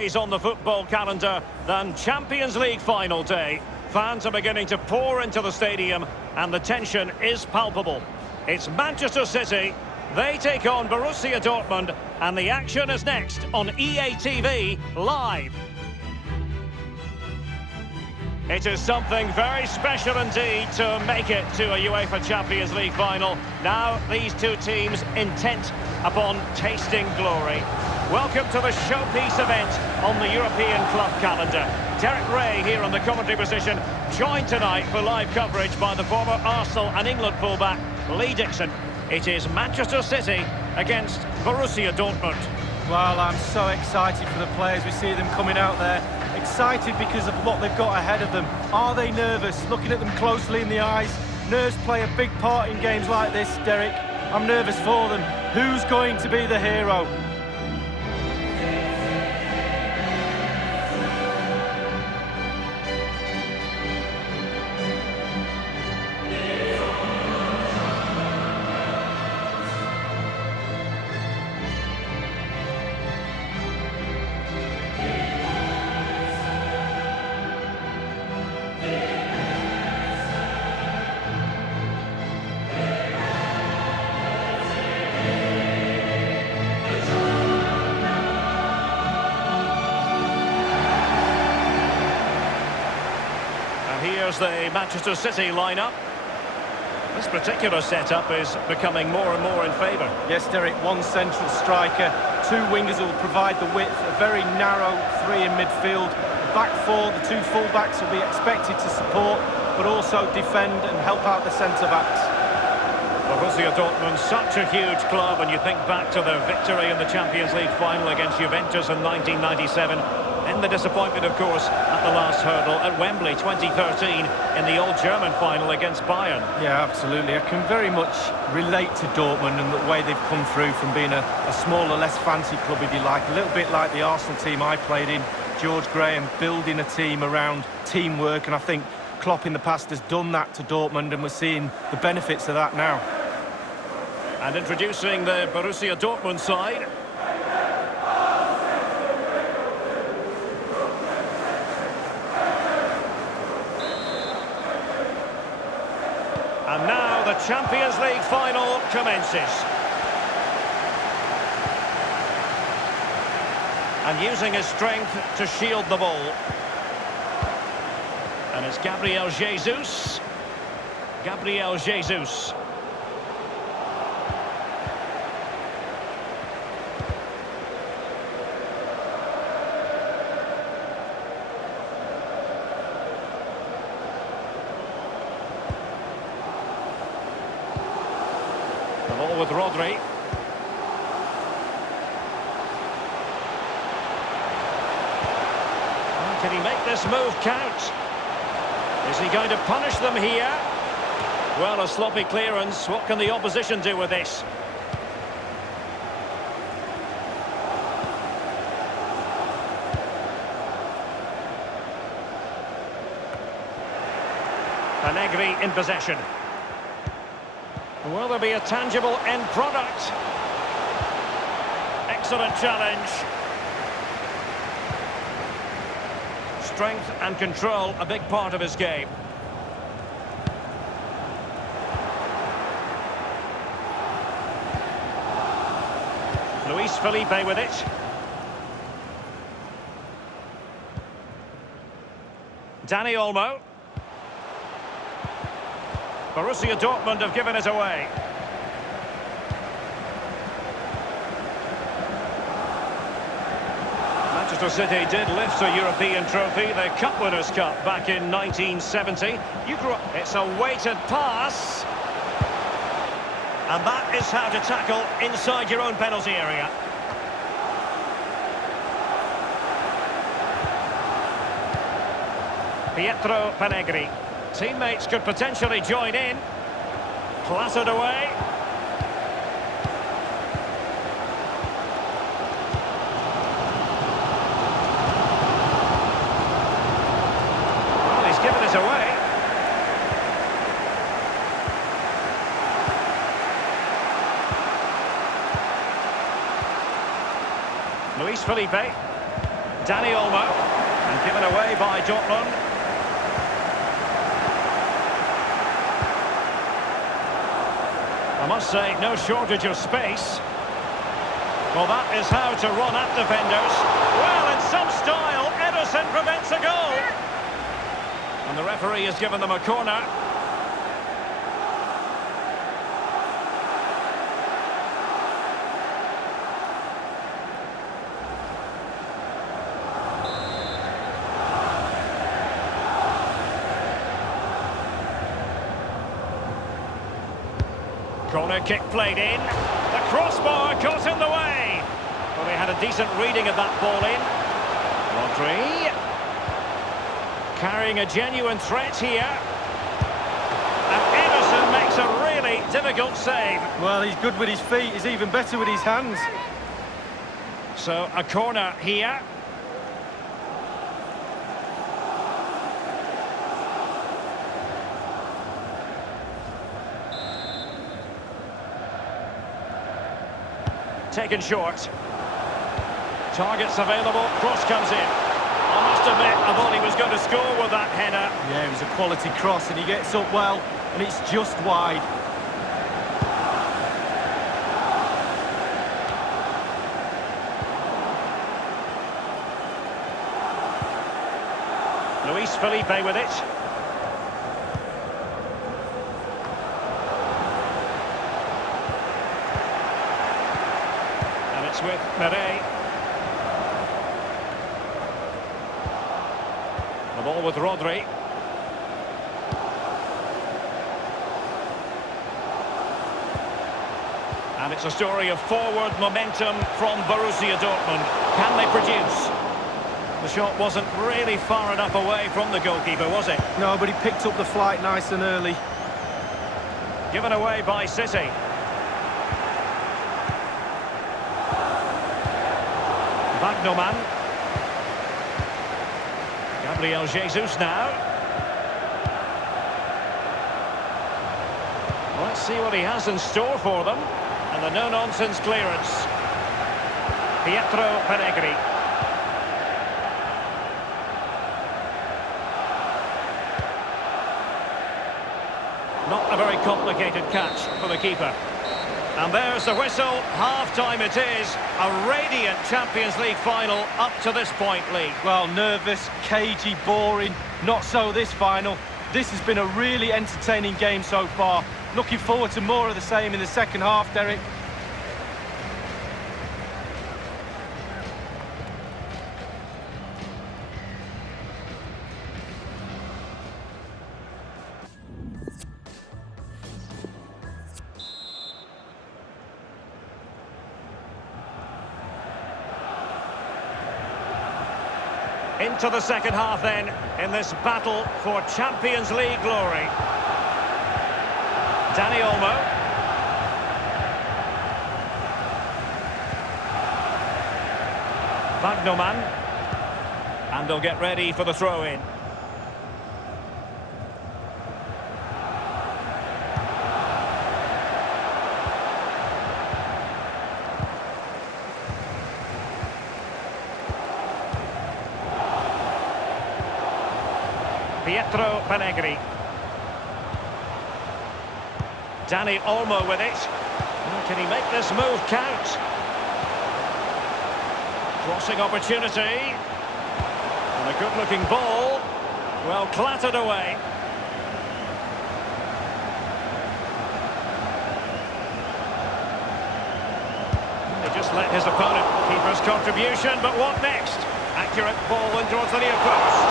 Is on the football calendar than Champions League final day. Fans are beginning to pour into the stadium and the tension is palpable. It's Manchester City, they take on Borussia Dortmund, and the action is next on EA TV Live. It is something very special indeed to make it to a UEFA Champions League final. Now these two teams intent upon tasting glory. Welcome to the showpiece event on the European club calendar. Derek Ray here on the commentary position, joined tonight for live coverage by the former Arsenal and England fullback, Lee Dixon. It is Manchester City against Borussia Dortmund. Well, I'm so excited for the players. We see them coming out there. Excited because of what they've got ahead of them. Are they nervous? Looking at them closely in the eyes. Nerves play a big part in games like this, Derek. I'm nervous for them. Who's going to be the hero? Here's the Manchester City lineup. This particular setup is becoming more and more in favour. Yes, Derek, one central striker, two wingers who will provide the width, a very narrow three in midfield. The back four, the two full-backs will be expected to support, but also defend and help out the centre-backs. Borussia Dortmund, such a huge club, and you think back to their victory in the Champions League final against Juventus in 1997. And the disappointment, of course, at the last hurdle at Wembley 2013 in the old German final against Bayern. Yeah, absolutely. I can very much relate to Dortmund and the way they've come through from being a smaller, less fancy club, if you like. A little bit like the Arsenal team I played in. George Graham building a team around teamwork, and I think Klopp in the past has done that to Dortmund, and we're seeing the benefits of that now. And introducing the Borussia Dortmund side. And now the Champions League final commences. And using his strength to shield the ball. And it's Gabriel Jesus. Gabriel Jesus. The ball with Rodri. Can he make this move count? Is he going to punish them here? Well, a sloppy clearance. What can the opposition do with this? Allegri in possession. Will there be a tangible end product? Excellent challenge. Strength and control, a big part of his game. Luis Felipe with it. Dani Olmo. Borussia Dortmund have given it away. Manchester City did lift a European trophy, the Cup Winners' Cup, back in 1970. It's a weighted pass. And that is how to tackle inside your own penalty area. Pietro Panegri. Teammates could potentially join in. Clattered away. Well, he's given it away. Luis Felipe. Dani Olmo, and given away by Dortmund. I must say, no shortage of space. Well, that is how to run at defenders. Well, in some style, Ederson prevents a goal. And the referee has given them a corner. Corner kick played in. The crossbar caught in the way. Well, they had a decent reading of that ball in. Rodri. Carrying a genuine threat here. And Ederson makes a really difficult save. Well, he's good with his feet. He's even better with his hands. So, a corner here. Taken short. Targets available, cross comes in. I must admit, I thought he was going to score with that header. Yeah, it was a quality cross and he gets up well, and it's just wide. Luis Felipe with it. With Meret. The ball with Rodri. And it's a story of forward momentum from Borussia Dortmund. Can they produce? The shot wasn't really far enough away from the goalkeeper, was it? No, but he picked up the flight nice and early. Given away by City. Wagnerman. Gabriel Jesus now. Let's see what he has in store for them. And the no-nonsense clearance. Pietro Pellegrini. Not a very complicated catch for the keeper. And there's the whistle, half-time it is, a radiant Champions League final up to this point, Lee. Well, nervous, cagey, boring, not so this final. This has been a really entertaining game so far. Looking forward to more of the same in the second half, Derek. Into the second half then, in this battle for Champions League glory. Dani Olmo. Wagnerman. And they'll get ready for the throw-in. Pietro Pellegrini. Dani Olmo with it. Can he make this move count? Crossing opportunity. And a good-looking ball. Well, clattered away. He just let his opponent keep his contribution, but what next? Accurate ball in towards the near post.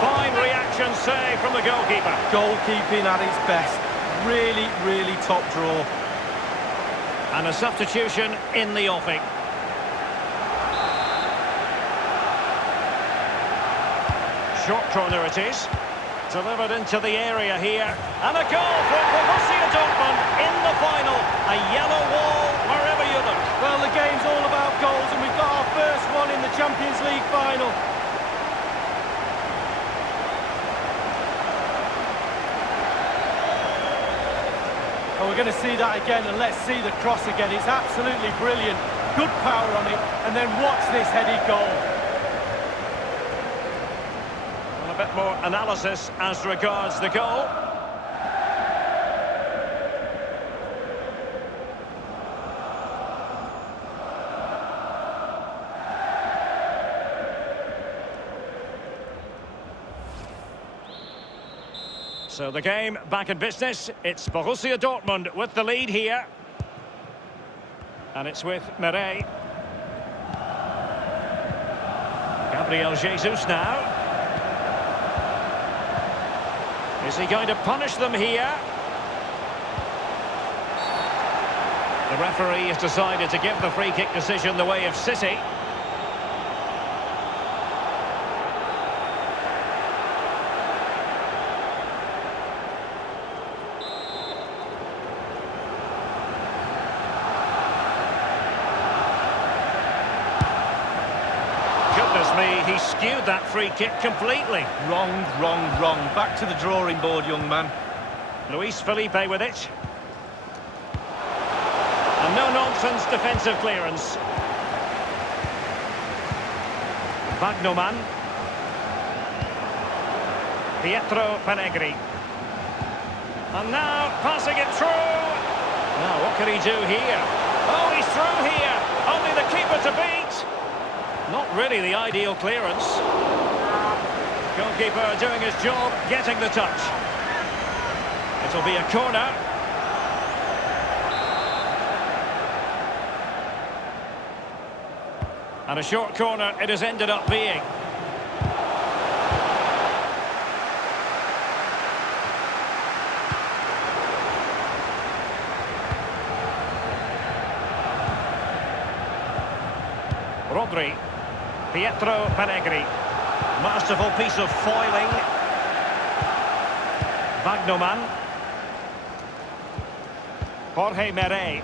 Fine reaction save from the goalkeeper. Goalkeeping at its best. Really, really top draw. And a substitution in the offing. Short corner it is. Delivered into the area here. And a goal for Borussia Dortmund in the final. A yellow wall wherever you look. Well, the game's all about goals, and we've got our first one in the Champions League final. And we're going to see that again, and let's see the cross again. It's absolutely brilliant. Good power on it, and then watch this headed goal. bit more analysis as regards the goal. So the game back in business. It's Borussia Dortmund with the lead here. And it's with Meret. Gabriel Jesus now. Is he going to punish them here? The referee has decided to give the free kick decision the way of City. Goodness me, he skewed that free kick completely. Wrong. Back to the drawing board, young man. Luis Felipe with it. And no-nonsense defensive clearance. Wagnerman. Pietro Pellegrini. And now passing it through. Now what can he do here? Oh, he's through here. Only the keeper to beat. Not really the ideal clearance. Goalkeeper doing his job, getting the touch. It'll be a corner. And a short corner it has ended up being. Rodri. Pietro Pellegrini. Masterful piece of foiling. Wagnerman. Jorge Meret.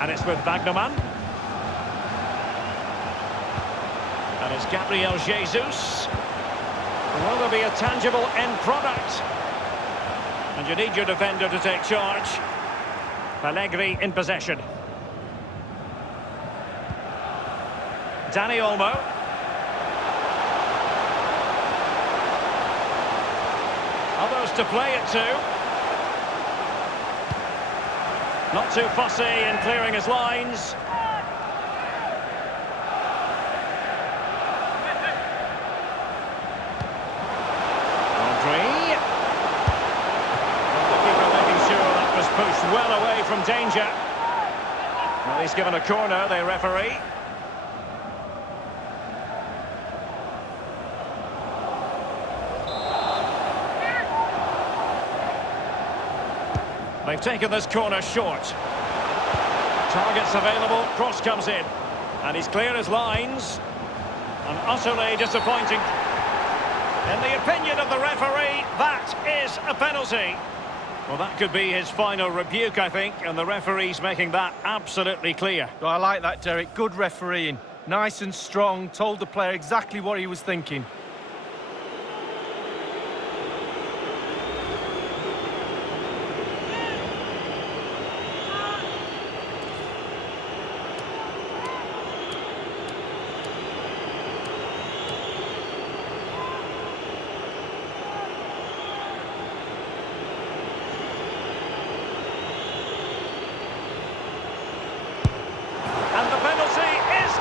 And it's with Wagnerman. And it's Gabriel Jesus. Will there be a tangible end product? And you need your defender to take charge. Pellegrini in possession. Dani Olmo. Others to play it to. Not too fussy in clearing his lines. Rodri. And the keeper making sure that was pushed well away from danger. Well, he's given a corner, the referee. They've taken this corner short. Targets available, cross comes in. And he's cleared his lines. And utterly disappointing. In the opinion of the referee, that is a penalty. Well, that could be his final rebuke, I think, and the referee's making that absolutely clear. Well, I like that, Derek. Good refereeing. Nice and strong, told the player exactly what he was thinking.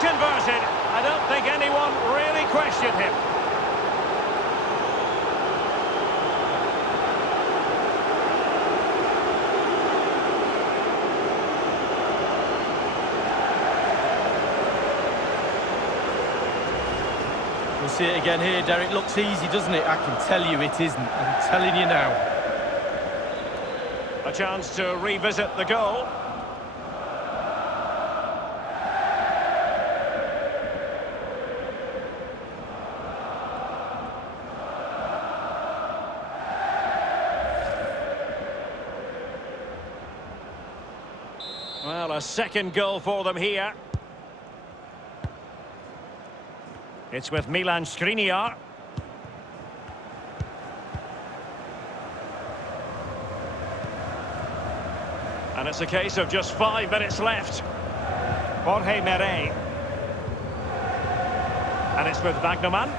Converted. I don't think anyone really questioned him. We'll see it again here, Derek. Looks easy, doesn't it? I can tell you it isn't. I'm telling you now. A chance to revisit the goal. Well, a second goal for them here. It's with Milan Skriniar. And it's a case of just 5 minutes left. Jorge Meret. And it's with Wagnerman.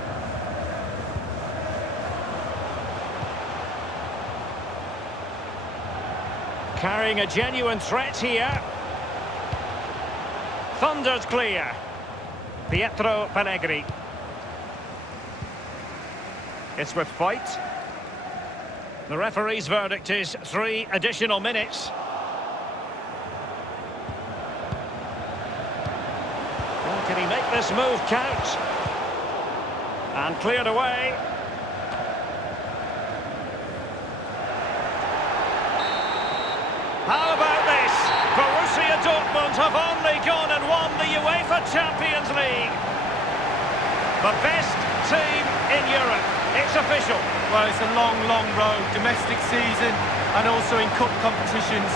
Carrying a genuine threat here. Thundered clear. Pietro Pellegrini. It's with Fight. The referee's verdict is 3 additional minutes. Well, can he make this move count? And cleared away. How about this? Borussia Dortmund have only gone and won the UEFA Champions League. The best team in Europe. It's official. Well, it's a long, long road. Domestic season and also in cup competitions.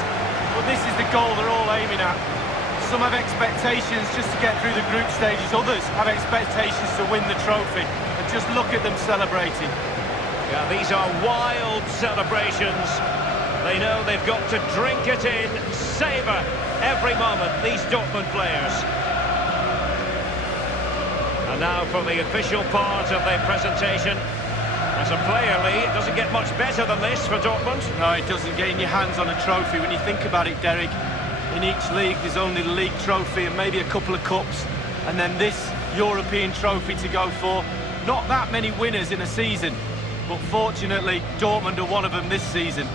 But this is the goal they're all aiming at. Some have expectations just to get through the group stages. Others have expectations to win the trophy. And just look at them celebrating. Yeah, these are wild celebrations. They know they've got to drink it in, savour every moment, these Dortmund players. And now for the official part of the presentation. As a player, Lee, it doesn't get much better than this for Dortmund. No, it doesn't. Getting your hands on a trophy. When you think about it, Derek, in each league there's only the league trophy and maybe a couple of cups. And then this European trophy to go for. Not that many winners in a season. But fortunately, Dortmund are one of them this season.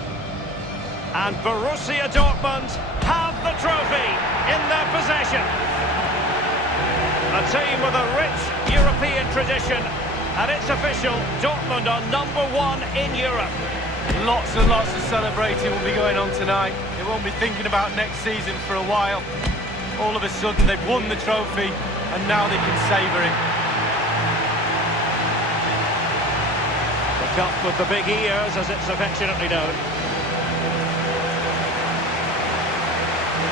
And Borussia Dortmund have the trophy in their possession. A team with a rich European tradition. And it's official, Dortmund are #1 in Europe. Lots and lots of celebrating will be going on tonight. They won't be thinking about next season for a while. All of a sudden they've won the trophy and now they can savour it. The cup with the big ears, as it's affectionately known.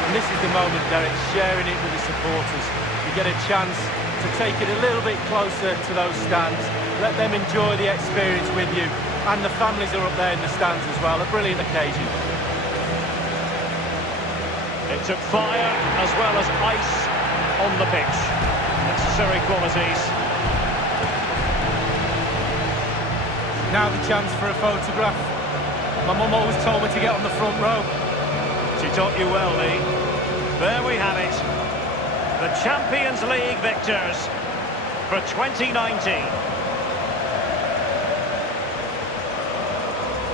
And this is the moment, Derek, sharing it with the supporters. You get a chance to take it a little bit closer to those stands. Let them enjoy the experience with you. And the families are up there in the stands as well. A brilliant occasion. It took fire as well as ice on the pitch. Necessary qualities. Now the chance for a photograph. My mum always told me to get on the front row. She taught you well, Lee. There we have it. The Champions League victors for 2019.